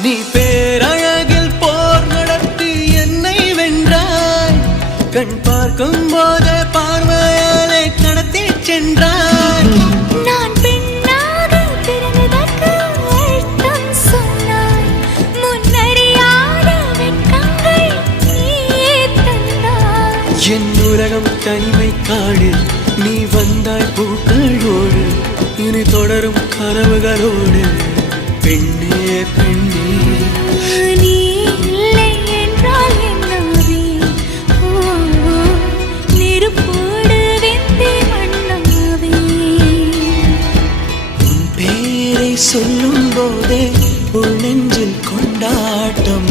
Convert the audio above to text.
நீ பேரழகில் போர் நடத்தி என்னை வென்றாய். கண் பார்க்கும் போதே பார்வையாலே கடத்தி சென்றாய். நான் பெண்ணாக பிறந்ததற்கு அர்த்தம் சொன்னாய். முன்னறியாத வெட்கங்கள் நீயே தந்தாய். என் உலகம் தனிமை காடு, நீ வந்தாய் பூக்களோடு. இனி தொடரும் கனவுகளோடு. பெண்ணே பெண்ணே, நீ இல்லை என்றால் என்னாவே? நெருப்போடு வெந்தே மண்ணாவே. உன் பேரை சொல்லும் போதே உன் நெஞ்சில் கொண்டாட்டம்.